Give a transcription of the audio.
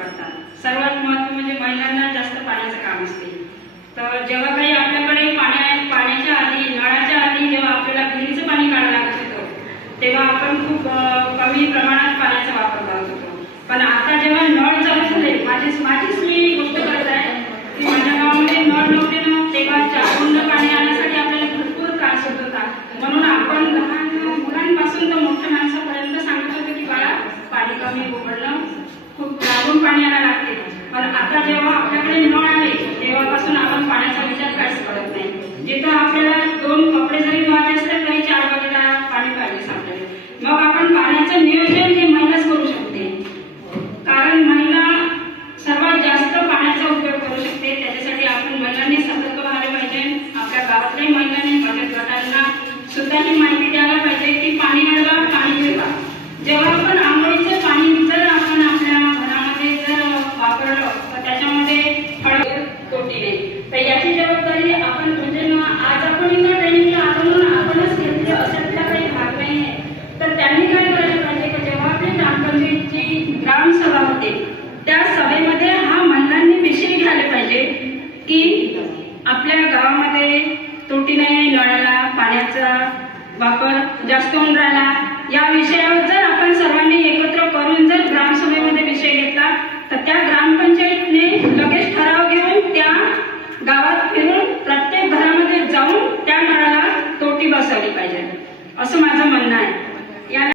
पडतात सर्वात महत्त्व म्हणजे महिलांना जास्त पाण्याचं काम असते. तर जेव्हा काही आपल्याकडे पाण्या पाण्याच्या आधी नळाच्या आधी जेव्हा आपल्याला विहिरीचं पाणी काढायला लागत होतं तेव्हा आपण खूप कमी प्रमाणात पाण्याचा वापर करत होतो. पण आता जेव्हा नळ चालू झाले माझी माझीच मी गोष्ट करत आहे की माझ्या गावामध्ये नळ नव्हते ना तेव्हा चाकून पाणी आणण्यासाठी आपल्याला भरपूर त्रास होत होता. म्हणून आपण लहान मुलांपासून तर मोठ्या माणसापर्यंत सांगत होतो की बाळा पाणी कमी उघड खूप पाणी आणायला लागते. पण आता जेव्हा आपल्याकडे नळ आले तेव्हापासून आपण पाण्याचा विचार काहीच करत नाही. जिथं आपल्याला दोन कपडे जरी धुवायचे असले तरी चार वाजेला पाणी पाहिजे आपल्याला. मग आपण पाण्याचं नियोजन हे महिलाच करू शकते. कारण महिला सर्वात जास्त पाण्याचा उपयोग करू शकते. त्याच्यासाठी आपण महिलांनी सतर्क व्हायला पाहिजे. आपल्या गावातल्याही महिलांनी बचत गटांना सुद्धा ही माहिती द्यायला पाहिजे की पाणी अडवा पाणी मिळवा जेव्हा आपल्या गावामध्ये तोटीने नळाला पाण्याचा वापर जास्त होऊन राहिला. या विषयावर जर आपण सर्वांनी एकत्र करून जर ग्रामसभेमध्ये विषय घेतला तर त्या ग्रामपंचायतने लगेच ठराव घेऊन त्या गावात फिरून प्रत्येक घरामध्ये जाऊन त्या नळाला तोटी बसवली पाहिजे. असं माझं म्हणणं आहे.